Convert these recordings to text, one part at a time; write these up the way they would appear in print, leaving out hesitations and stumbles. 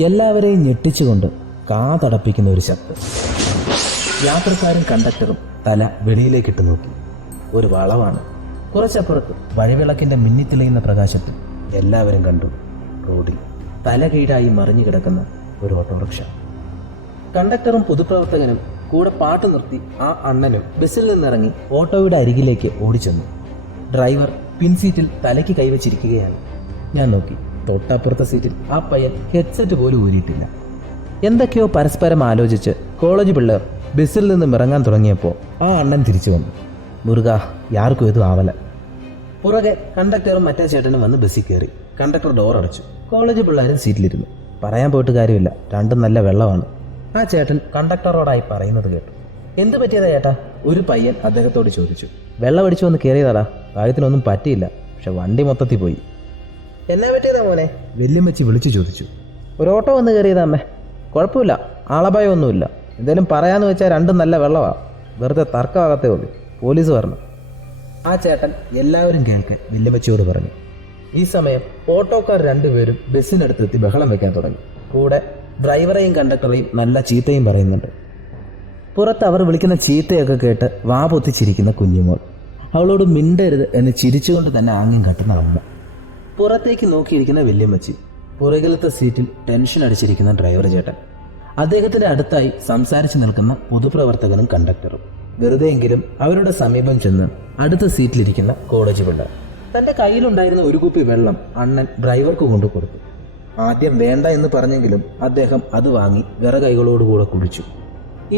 എല്ലാവരെയും ഞെട്ടിച്ചുകൊണ്ട് കാതടപ്പിക്കുന്ന ഒരു ശബ്ദം. യാത്രക്കാരും കണ്ടക്ടറും തല വെളിയിലേക്കിട്ട് നോക്കി. ഒരു വളവാണ്. കുറച്ചപ്പുറത്ത് വഴിവിളക്കിന്റെ മിന്നിത്തിളയുന്ന പ്രകാശത്തിൽ എല്ലാവരും കണ്ടു റോഡിൽ തല കീഴായി മറിഞ്ഞു കിടക്കുന്ന ഒരു ഓട്ടോറിക്ഷ. കണ്ടക്ടറും പൊതുപ്രവർത്തകനും കൂടെ പാട്ട് നിർത്തി ആ അണ്ണനും ബസ്സിൽ നിന്നിറങ്ങി ഓട്ടോയുടെ അരികിലേക്ക് ഓടിച്ചെന്നു. ഡ്രൈവർ പിൻസീറ്റിൽ തലയ്ക്ക് കൈവച്ചിരിക്കുകയാണ്. ഞാൻ നോക്കി. തൊട്ടപ്പുറത്തെ സീറ്റിൽ ആ പയ്യൻ ഹെഡ്സെറ്റ് പോലും ഊരിയിട്ടില്ല. എന്തൊക്കെയോ പരസ്പരം ആലോചിച്ച് കോളേജ് പിള്ളേർ ബസ്സിൽ നിന്നും ഇറങ്ങാൻ തുടങ്ങിയപ്പോൾ ആ അണ്ണൻ തിരിച്ചു വന്നു. മുരുക, യാർക്കും ഇതും ആവല. പുറകെ കണ്ടക്ടറും മറ്റേ ചേട്ടനും വന്ന് ബസ്സിൽ കയറി. കണ്ടക്ടർ ഡോർ അടച്ചു. കോളേജ് പിള്ളേരും സീറ്റിലിരുന്നു. പറയാൻ പോയിട്ട് കാര്യമില്ല, രണ്ടും നല്ല വെള്ളമാണ്. ആ ചേട്ടൻ കണ്ടക്ടറോടായി പറയുന്നത് കേട്ടു. എന്ത് പറ്റിയതാ ചേട്ടാ? ഒരു പയ്യൻ അദ്ദേഹത്തോട് ചോദിച്ചു. വെള്ളം അടിച്ചു വന്ന് കയറിയതാടാ, ഭാഗ്യത്തിനൊന്നും പറ്റിയില്ല, പക്ഷെ വണ്ടി മൊത്തത്തിൽ പോയി. എന്നാ പറ്റിയതാ മോനെ? വല്യമ്മച്ചി വിളിച്ചു ചോദിച്ചു. ഒരു ഓട്ടോ വന്ന് കയറിയതാ അമ്മേ. കുഴപ്പമില്ല, ആളപായമൊന്നുമില്ല. എന്തായാലും പറയാന്ന് വെച്ചാൽ രണ്ടും നല്ല വെള്ളമാണ്, വെറുതെ തർക്കമാകത്തേ ഉള്ളൂ, പോലീസ് പറഞ്ഞു. ആ ചേട്ടൻ എല്ലാവരും കേൾക്കെ വല്യമ്മച്ചിയോട് പറഞ്ഞു. ഈ സമയം ഓട്ടോക്കാർ രണ്ടുപേരും ബസ്സിനടുത്തെത്തി ബഹളം വെക്കാൻ തുടങ്ങി. കൂടെ ഡ്രൈവറെയും കണ്ടക്ടറെയും നല്ല ചീത്തയും പറയുന്നുണ്ട്. പുറത്ത് അവർ വിളിക്കുന്ന ചീത്തയൊക്കെ കേട്ട് വാ പൊത്തിച്ചിരിക്കുന്ന കുഞ്ഞുമോൾ. അവളോട് മിണ്ടരുത് എന്ന് ചിരിച്ചുകൊണ്ട് തന്നെ ആംഗ്യം കട്ടുന്ന അമ്മ. പുറത്തേക്ക് നോക്കിയിരിക്കുന്ന വല്യമ്മച്ചി. പുറകിലത്തെ സീറ്റിൽ ടെൻഷൻ അടിച്ചിരിക്കുന്ന ഡ്രൈവർ ചേട്ടൻ. അദ്ദേഹത്തിന്റെ അടുത്തായി സംസാരിച്ചു നിൽക്കുന്ന പൊതുപ്രവർത്തകനും കണ്ടക്ടറും. വെറുതെയെങ്കിലും അവരുടെ സമീപം ചെന്ന് അടുത്ത സീറ്റിലിരിക്കുന്ന കോളേജ് പിള്ളേർ. തന്റെ കയ്യിലുണ്ടായിരുന്ന ഒരു കുപ്പി വെള്ളം അണ്ണൻ ഡ്രൈവർക്ക് കൊണ്ടു കൊടുത്തു. ആദ്യം വേണ്ട എന്ന് പറഞ്ഞെങ്കിലും അദ്ദേഹം അത് വാങ്ങി വിറകൈകളോടുകൂടെ കുടിച്ചു.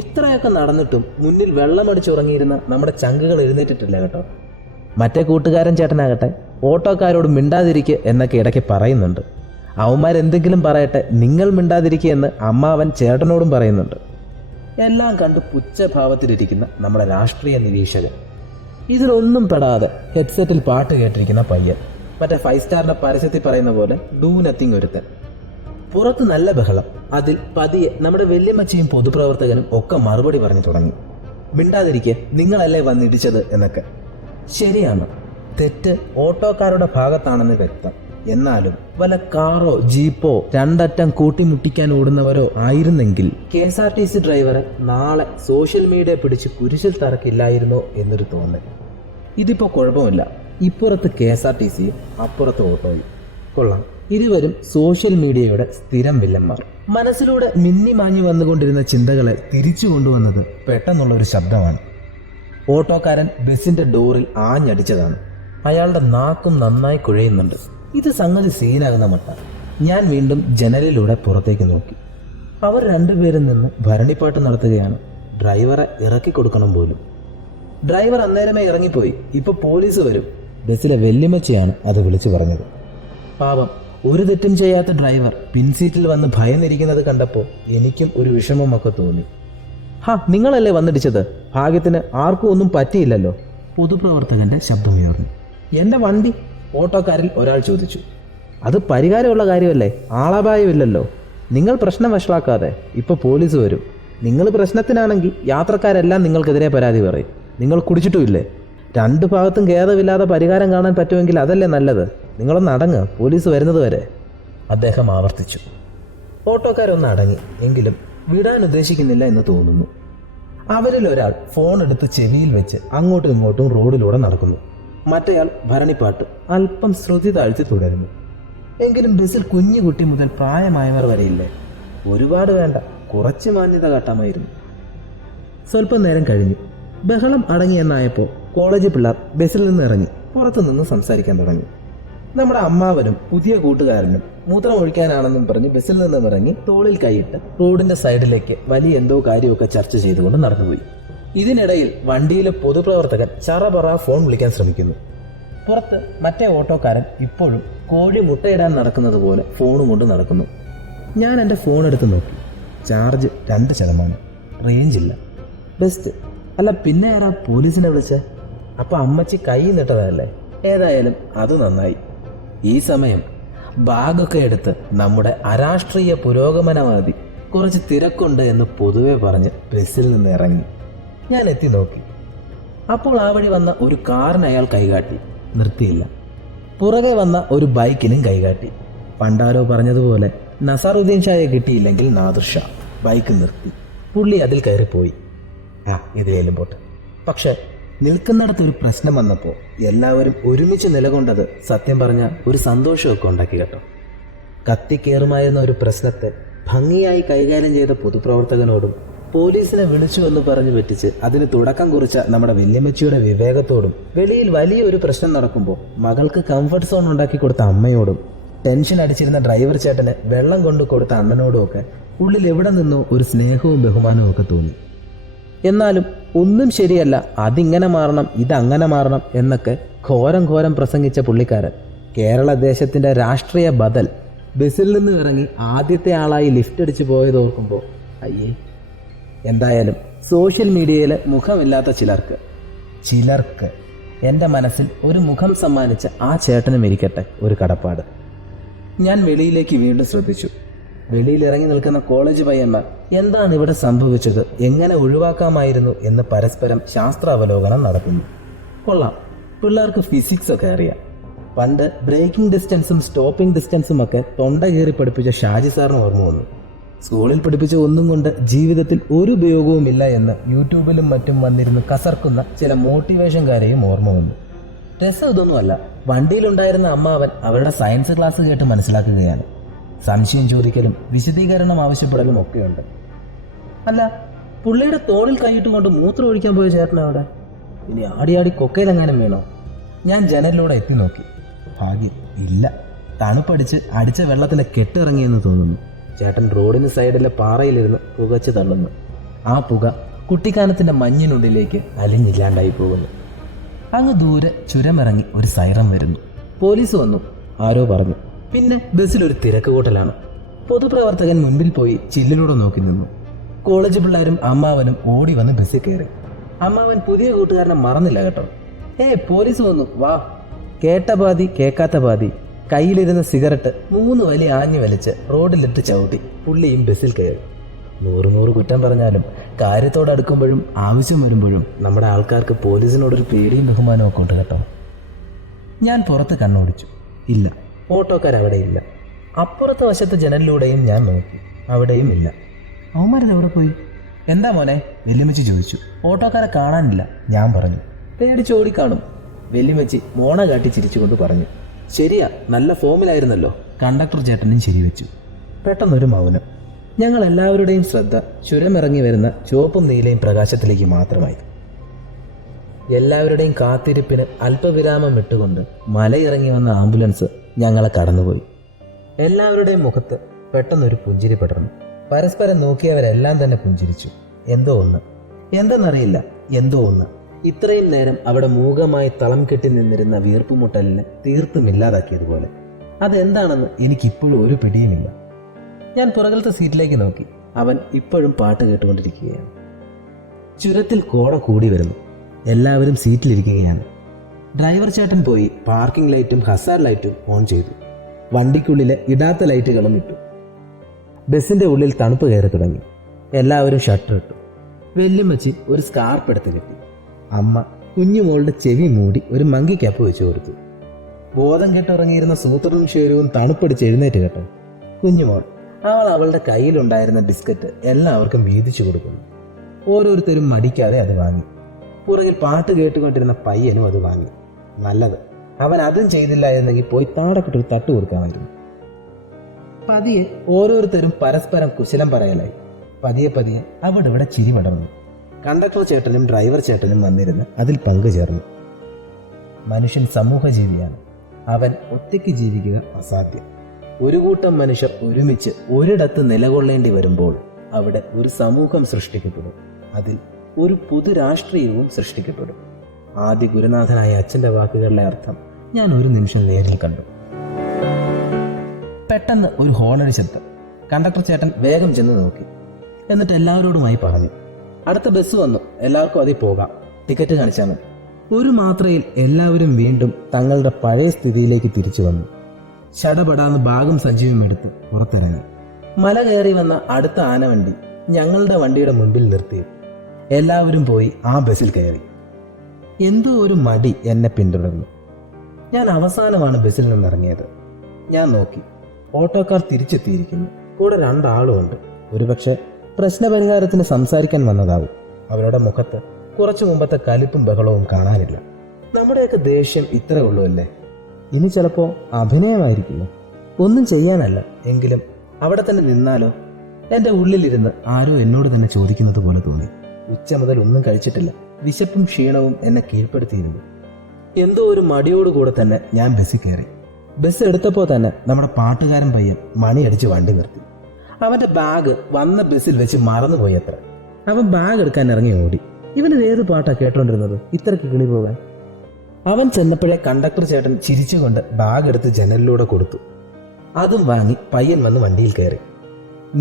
ഇത്രയൊക്കെ നടന്നിട്ടും മുന്നിൽ വെള്ളമടിച്ചുറങ്ങിയിരുന്ന നമ്മുടെ ചങ്കുകൾ എഴുന്നേറ്റിട്ടില്ല കേട്ടോ. മറ്റേ കൂട്ടുകാരൻ ചേട്ടനാകട്ടെ ഓട്ടോക്കാരോട് മിണ്ടാതിരിക്കുക എന്നൊക്കെ ഇടയ്ക്ക് പറയുന്നുണ്ട്. അവന്മാരെന്തെങ്കിലും പറയട്ടെ, നിങ്ങൾ മിണ്ടാതിരിക്കുക എന്ന് അമ്മാവൻ ചേട്ടനോടും പറയുന്നുണ്ട്. എല്ലാം കണ്ട് പുച്ഛഭാവത്തിലിരിക്കുന്ന നമ്മുടെ രാഷ്ട്രീയ നിരീക്ഷകൻ. ഇതിലൊന്നും പെടാതെ ഹെഡ്സെറ്റിൽ പാട്ട് കേട്ടിരിക്കുന്ന പയ്യൻ. മറ്റേ 5 സ്റ്റാറിന്റെ പരസ്യത്തിൽ പറയുന്ന പോലെ ഡൂ നത്തിങ് ഒരുത്തൻ. പുറത്ത് നല്ല ബഹളം. അതിൽ പതിയെ നമ്മുടെ വല്യമ്മച്ചിയും പൊതുപ്രവർത്തകനും ഒക്കെ മറുപടി പറഞ്ഞു തുടങ്ങി. മിണ്ടാതിരിക്കെ, നിങ്ങളല്ലേ വന്നിടിച്ചത് എന്നൊക്കെ. ശരിയാണ്, തെറ്റ് ഓട്ടോക്കാരുടെ ഭാഗത്താണെന്ന് വ്യക്തം. എന്നാലും വല്ല കാറോ ജീപ്പോ രണ്ടറ്റം കൂട്ടിമുട്ടിക്കാൻ ഓടുന്നവരോ ആയിരുന്നെങ്കിൽ KSRTC ഡ്രൈവറെ നാളെ സോഷ്യൽ മീഡിയ പിടിച്ച് കുരിശിൽ തറക്കില്ലായിരുന്നോ എന്നൊരു തോന്നൽ. ഇതിപ്പോ കുഴപ്പമില്ല, ഇപ്പുറത്ത് KSRTCയും അപ്പുറത്ത് ഓട്ടോയും. കൊള്ളാം, ഇരുവരും സോഷ്യൽ മീഡിയയുടെ സ്ഥിരം വില്ലന്മാർ. മനസ്സിലൂടെ മിന്നിമാഞ്ഞു വന്നുകൊണ്ടിരുന്ന ചിന്തകളെ തിരിച്ചു കൊണ്ടുവന്നത് പെട്ടെന്നുള്ള ഒരു ശബ്ദമാണ്. ഓട്ടോക്കാരൻ ബസിന്റെ ഡോറിൽ ആഞ്ഞടിച്ചതാണ്. അയാളുടെ നാക്കും നന്നായി കുഴയുന്നുണ്ട്. ഇത് സംഗതി സീനാകുന്ന മട്ട. ഞാൻ വീണ്ടും ജനലിലൂടെ പുറത്തേക്ക് നോക്കി. അവർ രണ്ടുപേരും നിന്ന് ഭരണിപ്പാട്ട് നടത്തുകയാണ്. ഡ്രൈവറെ ഇറക്കി കൊടുക്കണം പോലും. ഡ്രൈവർ അന്നേരമേ ഇറങ്ങിപ്പോയി. ഇപ്പൊ പോലീസ് വരും. ബസ്സിലെ വല്യമ്മച്ചിയാണ് അത് വിളിച്ചു പറഞ്ഞത്. പാവം, ഒരു തെറ്റും ചെയ്യാത്ത ഡ്രൈവർ പിൻസീറ്റിൽ വന്ന് ഭയന്നിരിക്കുന്നത് കണ്ടപ്പോൾ എനിക്കും ഒരു വിഷമമൊക്കെ തോന്നി. നിങ്ങളല്ലേ വന്നിടിച്ചത്? ഭാഗ്യത്തിന് ആർക്കും ഒന്നും പറ്റിയില്ലല്ലോ. പൊതുപ്രവർത്തകന്റെ ശബ്ദമുയർന്നു. എന്റെ വണ്ടി? ഓട്ടോക്കാരിൽ ഒരാൾ ചോദിച്ചു. അത് പരിഹാരമുള്ള കാര്യമല്ലേ, ആളപായമില്ലല്ലോ. നിങ്ങൾ പ്രശ്നം വഷളാക്കാതെ, ഇപ്പൊ പോലീസ് വരും. നിങ്ങൾ പ്രശ്നത്തിനാണെങ്കിൽ യാത്രക്കാരെല്ലാം നിങ്ങൾക്കെതിരെ പരാതി പറയും. നിങ്ങൾ കുടിച്ചിട്ടുമില്ലേ? രണ്ടു ഭാഗത്തും ഖേദമില്ലാതെ പരിഹാരം കാണാൻ പറ്റുമെങ്കിൽ അതല്ലേ നല്ലത്. നിങ്ങളൊന്ന് അടങ്ങ്, പോലീസ് വരുന്നത് വരെ, അദ്ദേഹം ആവർത്തിച്ചു. ഓട്ടോക്കാരൊന്ന് അടങ്ങി. എങ്കിലും വിടാൻ ഉദ്ദേശിക്കുന്നില്ല എന്ന് തോന്നുന്നു. അവരിൽ ഒരാൾ ഫോൺ എടുത്ത് ചെവിയിൽ വെച്ച് അങ്ങോട്ടും ഇങ്ങോട്ടും റോഡിലൂടെ നടക്കുന്നു. മറ്റേയാൾ ഭരണിപ്പാട്ട് അല്പം ശ്രുതി താഴ്ത്തി തുടരുന്നു. എങ്കിലും ബസ്സിൽ കുഞ്ഞുകുട്ടി മുതൽ പ്രായമായവർ വരെയില്ലേ? ഒരുപാട് വേണ്ട, കുറച്ച് മാന്യത കാട്ടാമായിരുന്നു. സ്വല്പം നേരം കഴിഞ്ഞു. ബഹളം അടങ്ങിയെന്നായപ്പോൾ കോളേജ് പിള്ളേർ ബസ്സിൽ നിന്ന് ഇറങ്ങി പുറത്തുനിന്ന് സംസാരിക്കാൻ തുടങ്ങി. നമ്മുടെ അമ്മാവനും പുതിയ കൂട്ടുകാരനും മൂത്രം ഒഴിക്കാനാണെന്നും പറഞ്ഞ് ബസ്സിൽ നിന്നും ഇറങ്ങി തോളിൽ കൈയിട്ട് റോഡിന്റെ സൈഡിലേക്ക് വലിയ എന്തോ കാര്യമൊക്കെ ചർച്ച ചെയ്തുകൊണ്ട് നടന്നുപോയി. ഇതിനിടയിൽ വണ്ടിയിലെ പൊതുപ്രവർത്തകൻ ചറപറ ഫോൺ വിളിക്കാൻ ശ്രമിക്കുന്നു. പുറത്ത് മറ്റേ ഓട്ടോക്കാരൻ ഇപ്പോഴും കോഴി മുട്ടയിടാൻ നടക്കുന്നത് പോലെ ഫോണും കൊണ്ട് നടക്കുന്നു. ഞാൻ എൻ്റെ ഫോൺ എടുത്ത് നോക്കി. ചാർജ് 2%. റേഞ്ചില്ല. ബെസ്റ്റ്. അല്ല, പിന്നെ ആരാ പോലീസിനെ വിളിച്ചേ? അപ്പൊ അമ്മച്ചി കൈ നിട്ടതല്ലേ? ഏതായാലും അത് നന്നായി. ഈ സമയം ബാഗൊക്കെ എടുത്ത് നമ്മുടെ അരാഷ്ട്രീയ പുരോഗമനവാദി കുറച്ച് തിരക്കുണ്ട് എന്ന് പൊതുവെ പറഞ്ഞ് ബസ്സിൽ നിന്ന് ഇറങ്ങി. ഞാൻ എത്തി നോക്കി. അപ്പോൾ ആ വഴി വന്ന ഒരു കാറിന് അയാൾ കൈകാട്ടി. നിർത്തിയില്ല. പുറകെ വന്ന ഒരു ബൈക്കിനും കൈകാട്ടി. പണ്ടാരോ പറഞ്ഞതുപോലെ നസാറുദ്ദീൻ ഷായെ കിട്ടിയില്ലെങ്കിൽ നാദിർ ഷാ. ബൈക്ക് നിർത്തി പുള്ളി അതിൽ കയറിപ്പോയി. ഇതിലേലും പോട്ടെ. പക്ഷെ നിൽക്കുന്നിടത്ത് ഒരു പ്രശ്നം വന്നപ്പോൾ എല്ലാവരും ഒരുമിച്ച് നിലകൊണ്ടത് സത്യം പറഞ്ഞ ഒരു സന്തോഷമൊക്കെ ഉണ്ടാക്കി കേട്ടോ. കത്തിക്കേറുമായിരുന്ന ഒരു പ്രശ്നത്തെ ഭംഗിയായി കൈകാര്യം ചെയ്ത പൊതുപ്രവർത്തകനോടും പോലീസിനെ വിളിച്ചു എന്ന് പറഞ്ഞു പറ്റിച്ച് അതിന് തുടക്കം കുറിച്ച നമ്മുടെ വല്യമ്മച്ചിയുടെ വിവേകത്തോടും വെളിയിൽ വലിയൊരു പ്രശ്നം നടക്കുമ്പോൾ മകൾക്ക് കംഫർട്ട് സോൺ ഉണ്ടാക്കി കൊടുത്ത അമ്മയോടും ടെൻഷൻ അടിച്ചിരുന്ന ഡ്രൈവർ ചേട്ടന് വെള്ളം കൊണ്ടു കൊടുത്ത അണ്ണനോടും ഒക്കെ ഉള്ളിൽ എവിടെ നിന്നോ ഒരു സ്നേഹവും ബഹുമാനവും ഒക്കെ തോന്നി. എന്നാലും ഒന്നും ശരിയല്ല, അതിങ്ങനെ മാറണം ഇതങ്ങനെ മാറണം എന്നൊക്കെ ഘോരം പ്രസംഗിച്ച പുള്ളിക്കാരൻ കേരള ദേശത്തിന്റെ രാഷ്ട്രീയ ബദൽ ബസ്സിൽ നിന്ന് ഇറങ്ങി ആദ്യത്തെ ആളായി ലിഫ്റ്റ് അടിച്ചു പോയത് ഓർക്കുമ്പോൾ അയ്യേ. എന്തായാലും സോഷ്യൽ മീഡിയയിൽ മുഖമില്ലാത്ത ചിലർക്ക് എൻ്റെ മനസ്സിൽ ഒരു മുഖം സമ്മാനിച്ച ആ ചേട്ടനും ഇരിക്കട്ടെ ഒരു കടപ്പാട്. ഞാൻ വെളിയിലേക്ക് വീണ്ടും ശ്രദ്ധിച്ചു. വെളിയിൽ ഇറങ്ങി നിൽക്കുന്ന കോളേജ് പയ്യന്മാർ എന്താണ് ഇവിടെ സംഭവിച്ചത്, എങ്ങനെ ഒഴിവാക്കാമായിരുന്നു എന്ന് പരസ്പരം ശാസ്ത്രാവലോകനം നടത്തുന്നു. കൊള്ളാം, പിള്ളേർക്ക് ഫിസിക്സ് ഒക്കെ അറിയാം. പണ്ട് ബ്രേക്കിംഗ് ഡിസ്റ്റൻസും സ്റ്റോപ്പിംഗ് ഡിസ്റ്റൻസും ഒക്കെ തൊണ്ട കയറി പഠിപ്പിച്ച ഷാജി സാറിന് ഓർമ്മ വന്നു. സ്കൂളിൽ പഠിപ്പിച്ച ഒന്നും കൊണ്ട് ജീവിതത്തിൽ ഒരു ഉപയോഗവുമില്ല എന്ന് യൂട്യൂബിലും മറ്റും വന്നിരുന്ന് കസർക്കുന്ന ചില മോട്ടിവേഷൻകാരെയും ഓർമ്മ വന്നു. രസം ഇതൊന്നുമല്ല, വണ്ടിയിലുണ്ടായിരുന്ന അമ്മാവൻ അവരുടെ സയൻസ് ക്ലാസ് കേട്ട് മനസ്സിലാക്കുകയാണ്. സംശയം ചോദിക്കലും വിശദീകരണം ആവശ്യപ്പെടലും ഒക്കെയുണ്ട്. അല്ല, പുള്ളിയുടെ തോളിൽ കൈയിട്ടുകൊണ്ട് മൂത്രം ഒഴിക്കാൻ പോയ ചേട്ടനവിടെ ഇനി ആടിയാടി കൊക്കയിലെങ്ങാനും വീണോ? ഞാൻ ജനലിലൂടെ എത്തി നോക്കി. ഭാഗ്യം ഇല്ല. തണുപ്പടിച്ച് അടിച്ച വെള്ളത്തിലെ കെട്ടിറങ്ങിയെന്ന് തോന്നുന്നു. ചേട്ടൻ റോഡിന് സൈഡിലെ പാറയിലിരുന്ന് പുകച്ച് തള്ളുന്നു. ആ പുക കുട്ടിക്കാനത്തിന്റെ മഞ്ഞിനുള്ളിലേക്ക് അലിഞ്ഞില്ലാണ്ടായി പോകുന്നു. അങ്ങ് ദൂരെ ചുരമിറങ്ങി ഒരു സൈറൻ വരുന്നു. പോലീസ് വന്നു, ആരോ പറഞ്ഞു. പിന്നെ ബസ്സിലൊരു തിരക്ക് കൂട്ടലാണ്. പൊതുപ്രവർത്തകൻ മുൻപിൽ പോയി ചില്ലിലൂടെ നോക്കി നിന്നു. കോളേജ് പിള്ളേരും അമ്മാവനും ഓടി വന്ന് ബസ്സിൽ കയറി. അമ്മാവൻ പുതിയ കൂട്ടുകാരനെ മറന്നില്ല കേട്ടോ. പോലീസ് വന്നു, വാ. കേട്ട പാതി കേൾക്കാത്ത പാതി കയ്യിലിരുന്ന സിഗരറ്റ് 3 വലി ആഞ്ഞു വലിച്ച് റോഡിലിട്ട് ചവിട്ടി പുള്ളിയും ബസ്സിൽ കയറി. 100 കുറ്റം പറഞ്ഞാലും കാര്യത്തോടടുക്കുമ്പോഴും ആവശ്യം വരുമ്പോഴും നമ്മുടെ ആൾക്കാർക്ക് പോലീസിനോടൊരു പേടിയും ബഹുമാനവും ഒക്കെ ഉണ്ട് കേട്ടോ. ഞാൻ പുറത്ത് കണ്ണോടിച്ചു. ഇല്ല, ഓട്ടോക്കാരവിടെയില്ല. അപ്പുറത്തെ വശത്തെ ജനലിലൂടെയും ഞാൻ നോക്കി, അവിടെയും ഇല്ല. അവന്മാരെവിടെ പോയി? എന്താ മോനെ? വെല്ലുമച്ചി ചോദിച്ചു. ഓട്ടോക്കാരെ കാണാനില്ല, ഞാൻ പറഞ്ഞു. പേടിച്ചോടിക്കാണും, വെല്ലുമച്ചി മോണ കാട്ടി ചിരിച്ചുകൊണ്ട് പറഞ്ഞു. ശരിയാ, നല്ല ഫോമിലായിരുന്നല്ലോ. കണ്ടക്ടർ ചേട്ടനും ശരിവെച്ചു. പെട്ടെന്നൊരു മൗനം. ഞങ്ങൾ എല്ലാവരുടെയും ശ്രദ്ധ ചുരമിറങ്ങി വരുന്ന ചുവപ്പും നീലയും പ്രകാശത്തിലേക്ക് മാത്രമായി. എല്ലാവരുടെയും കാത്തിരിപ്പിന് അല്പവിരാമം ഇട്ടുകൊണ്ട് മലയിറങ്ങി വന്ന ആംബുലൻസ് ഞങ്ങളെ കടന്നുപോയി. എല്ലാവരുടെയും മുഖത്ത് പെട്ടെന്നൊരു പുഞ്ചിരി പടർന്നു. പരസ്പരം നോക്കിയവരെല്ലാം തന്നെ പുഞ്ചിരിച്ചു. എന്തോ ഒന്ന്, എന്തെന്നറിയില്ല, എന്തോ ഒന്ന് ഇത്രയും നേരം അവിടെ മൂകമായി തളം കെട്ടി നിന്നിരുന്ന വീർപ്പുമുട്ടലിനെ തീർത്തും ഇല്ലാതാക്കിയതുപോലെ. അതെന്താണെന്ന് എനിക്കിപ്പോഴും ഒരു പിടിയുമില്ല. ഞാൻ പുറകിലത്തെ സീറ്റിലേക്ക് നോക്കി. അവൻ ഇപ്പോഴും പാട്ട് കേട്ടുകൊണ്ടിരിക്കുകയാണ്. ചുരത്തിൽ കോട കൂടി വരുന്നു. എല്ലാവരും സീറ്റിലിരിക്കുകയാണ്. ഡ്രൈവർ ചേട്ടൻ പോയി പാർക്കിംഗ് ലൈറ്റും ഹസാർ ലൈറ്റും ഓൺ ചെയ്തു. വണ്ടിക്കുള്ളിലെ ഇടാത്ത ലൈറ്റുകളും ഇട്ടു. ബസിന്റെ ഉള്ളിൽ തണുപ്പ് കയറി തുടങ്ങി. എല്ലാവരും ഷട്ടർ ഇട്ടു. വെല്ലുമ്മച്ചി ഒരു സ്കാർപ്പ് എടുത്ത് കെട്ടി. അമ്മ കുഞ്ഞുമോളുടെ ചെവി മൂടി ഒരു മങ്കി ക്യാപ്പ് വെച്ചു കൊടുത്തു. ബോധം കെട്ടുറങ്ങിയിരുന്ന സൂത്രനും ഷേരുവും തണുപ്പടിച്ച് എഴുന്നേറ്റ് കേട്ടോ. കുഞ്ഞുമോൾ അവളുടെ കയ്യിലുണ്ടായിരുന്ന ബിസ്ക്കറ്റ് എല്ലാവർക്കും വീതിച്ചു കൊടുക്കുന്നു. ഓരോരുത്തരും മടിക്കാതെ അത് വാങ്ങി. പുറകിൽ പാട്ട് കേട്ടുകൊണ്ടിരുന്ന പയ്യനും അത് വാങ്ങി. നല്ലത്, അവൻ അതും ചെയ്തില്ലായിരുന്നെങ്കിൽ പോയി താടക്കിട്ടൊരു തട്ട് കൊടുക്കാമായിരുന്നു. പതിയെ ഓരോരുത്തരും പരസ്പരം കുശലം പറയലായി. പതിയെ അവിടെ ഇവിടെ ചിരി പടർന്നു. കണ്ടക്ടർ ചേട്ടനും ഡ്രൈവർ ചേട്ടനും വന്നിരുന്ന് അതിൽ പങ്കുചേർന്നു. മനുഷ്യൻ സമൂഹജീവിയാണ്. അവൻ ഒറ്റയ്ക്ക് ജീവിക്കുക അസാധ്യം. ഒരു കൂട്ടം മനുഷ്യർ ഒരുമിച്ച് ഒരിടത്ത് നിലകൊള്ളേണ്ടി വരുമ്പോൾ അവിടെ ഒരു സമൂഹം സൃഷ്ടിക്കപ്പെടും. അതിൽ ഒരു പൊതു രാഷ്ട്രീയവും സൃഷ്ടിക്കപ്പെടും. ആദ്യ ഗുരുനാഥനായ അച്ഛൻ്റെ വാക്കുകളുടെ അർത്ഥം ഞാൻ ഒരു നിമിഷം നേരിൽ കണ്ടു. പെട്ടെന്ന് ഒരു ഹോണടി ശബ്ദം. കണ്ടക്ടർ ചേട്ടൻ വേഗം ചെന്ന് നോക്കി. എന്നിട്ട് എല്ലാവരോടുമായി പറഞ്ഞു, അടുത്ത ബസ് വന്നു, എല്ലാവർക്കും അതിൽ പോകാം, ടിക്കറ്റ് കാണിച്ചാൽ മതി. ഒരു മാത്രയിൽ എല്ലാവരും വീണ്ടും തങ്ങളുടെ പഴയ സ്ഥിതിയിലേക്ക് തിരിച്ചു വന്നു. ശടപടാന്ന് ബാഗും സജീവം എടുത്ത് പുറത്തിറങ്ങി. മല കയറി വന്ന അടുത്ത ആനവണ്ടി ഞങ്ങളുടെ വണ്ടിയുടെ മുൻപിൽ നിർത്തി. എല്ലാവരും പോയി ആ ബസ്സിൽ കയറി. എന്തോ ഒരു മടി എന്നെ പിന്തുടർന്നു. ഞാൻ അവസാനമാണ് ബസ്സിൽ നിന്നിറങ്ങിയത്. ഞാൻ നോക്കി, ഓട്ടോക്കാർ തിരിച്ചെത്തിയിരിക്കുന്നു. കൂടെ 2 ആളുമുണ്ട്. ഒരുപക്ഷെ പ്രശ്നപരിഹാരത്തിന് സംസാരിക്കാൻ വന്നതാവും. അവരുടെ മുഖത്ത് കുറച്ചു മുമ്പത്തെ കലിപ്പും ബഹളവും കാണാനില്ല. നമ്മുടെയൊക്കെ ദേഷ്യം ഇത്രേ ഉള്ളൂ അല്ലേ? ഇനി ചിലപ്പോ അഭിനയമായിരിക്കുമോ? ഒന്നും ചെയ്യാനല്ല, എങ്കിലും അവിടെ തന്നെ നിന്നാലോ? എന്റെ ഉള്ളിലിരുന്ന് ആരോ എന്നോട് തന്നെ ചോദിക്കുന്നത് പോലെ തോന്നി. ഉച്ച മുതൽ ഒന്നും കഴിച്ചിട്ടില്ല. വിശപ്പും ക്ഷീണവും എന്നെ കീഴ്പ്പെടുത്തിയിരുന്നു. എന്തോ ഒരു മടിയോടുകൂടെ തന്നെ ഞാൻ ബസ്സിൽ കയറി. ബസ് എടുത്തപ്പോൾ തന്നെ നമ്മുടെ പാട്ടുകാരൻ പയ്യൻ മണിയടിച്ച് വണ്ടി നിർത്തി. അവന്റെ ബാഗ് വന്ന ബസ്സിൽ വെച്ച് മറന്നുപോയി അത്ര. അവൻ ബാഗ് എടുക്കാൻ ഇറങ്ങി ഓടി. ഇവന് ഏത് പാട്ടാ കേട്ടോണ്ടിരുന്നത് ഇത്രയ്ക്ക് കിളി പോകാൻ? അവൻ ചെന്നപ്പോഴേ കണ്ടക്ടർ ചേട്ടൻ ചിരിച്ചുകൊണ്ട് ബാഗ് എടുത്ത് ജനലിലൂടെ കൊടുത്തു. അതും വാങ്ങി പയ്യൻ വന്ന് വണ്ടിയിൽ കയറി.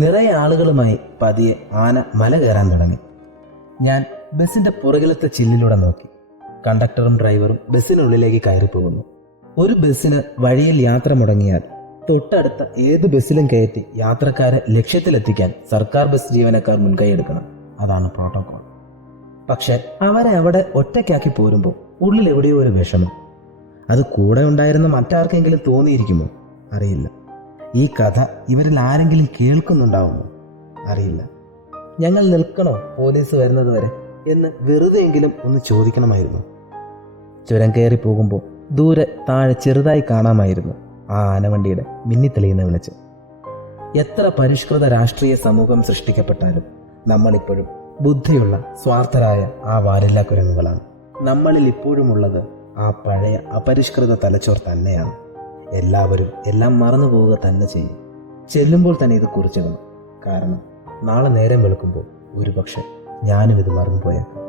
നിറയെ ആളുകളുമായി പതിയെ ആന മല കയറാൻ തുടങ്ങി. ഞാൻ ബസിന്റെ പുറകിലത്തെ ചില്ലിലൂടെ നോക്കി. കണ്ടക്ടറും ഡ്രൈവറും ബസ്സിനുള്ളിലേക്ക് കയറി പോകുന്നു. ഒരു ബസ്സിന് വഴിയിൽ യാത്ര മുടങ്ങിയാൽ തൊട്ടടുത്ത ഏത് ബസ്സിലും കയറ്റി യാത്രക്കാരെ ലക്ഷ്യത്തിലെത്തിക്കാൻ സർക്കാർ ബസ് ജീവനക്കാർ മുൻകൈയെടുക്കണം. അതാണ് പ്രോട്ടോകോൾ. പക്ഷെ അവരെ അവിടെ ഒറ്റയ്ക്കാക്കി പോരുമ്പോൾ ഉള്ളിൽ എവിടെയോ ഒരു വിഷമം. അത് കൂടെ ഉണ്ടായിരുന്ന മറ്റാർക്കെങ്കിലും തോന്നിയിരിക്കുമോ? അറിയില്ല. ഈ കഥ ഇവരിൽ ആരെങ്കിലും കേൾക്കുന്നുണ്ടാവുമോ? അറിയില്ല. ഞങ്ങൾ നിൽക്കണോ പോലീസ് വരുന്നത് വരെ എന്ന് വെറുതെയെങ്കിലും ഒന്ന് ചോദിക്കണമായിരുന്നു. ചുരം കയറി പോകുമ്പോൾ ദൂരെ താഴെ ചെറുതായി കാണാമായിരുന്നു ആ ആനവണ്ടിയുടെ മിന്നിത്തെളിയുന്ന വെളിച്ചം. എത്ര പരിഷ്കൃത രാഷ്ട്രീയ സമൂഹം സൃഷ്ടിക്കപ്പെട്ടാലും നമ്മളിപ്പോഴും ബുദ്ധിയുള്ള സ്വാർത്ഥരായ ആ വാരില്ലാ കുരങ്ങുകളാണ്. നമ്മളിൽ ഇപ്പോഴുമുള്ളത് ആ പഴയ അപരിഷ്കൃത തലച്ചോർ തന്നെയാണ്. എല്ലാവരും എല്ലാം മറന്നു പോവുക തന്നെ ചെയ്യും. ചെല്ലുമ്പോൾ തന്നെ ഇത് കുറിച്ചിടണം. കാരണം നാളെ നേരം വെളുക്കുമ്പോൾ ഒരുപക്ഷെ ഞാനും ഇത് മറന്നുപോയേക്കാം.